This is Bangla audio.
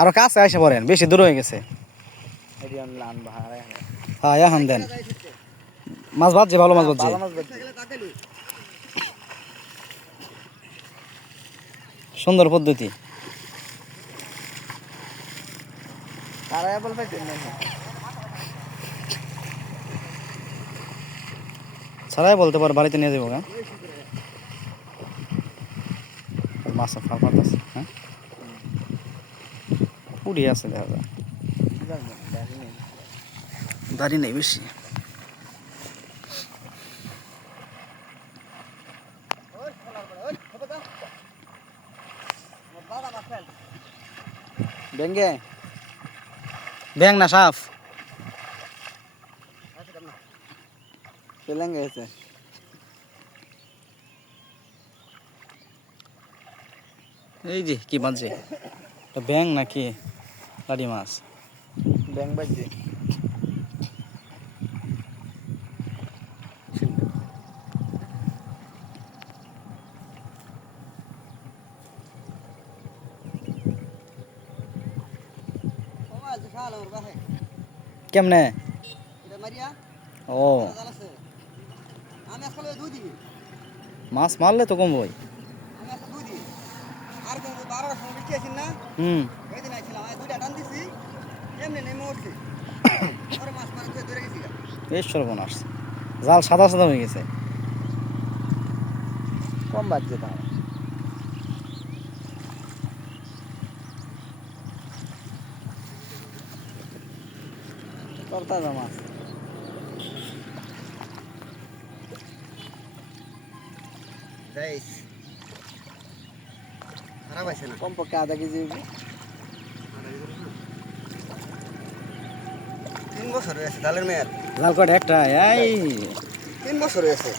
আরো কাছে এসে পড়েন, বেশি দূর হয়ে গেছে। হ্যাঁ এখন দেন মাছ ভাজছে, ভালো মাছ ভাজছে। সুন্দর পদ্ধতি। ছাড়াই বলতে পার, বাড়িতে নিয়ে যাবো। হ্যাঁ মাছ ফাঁপাত আছে। হ্যাঁ উড়ি আছে, দেখা যায় দাড়ি নেই বেশি। ব্যাং না সাপ? এই যে কি বাজছে, ব্যাং নাকি লাডি মাছ? ব্যাং বাজছে। কেমনে? ও মাছ মারলে তো কমবই। হুম বেশ সর্বনাশ, জাল সাদা সাদা হয়ে গেছে। কম বাজছে তা। তরতাজা মাছ। কমপক্ষে আধা কেজি। 3 বছর হয়েছে জালের মেয়াদ। জাল কয়টা? একটা। এই 3 বছর হয়েছে।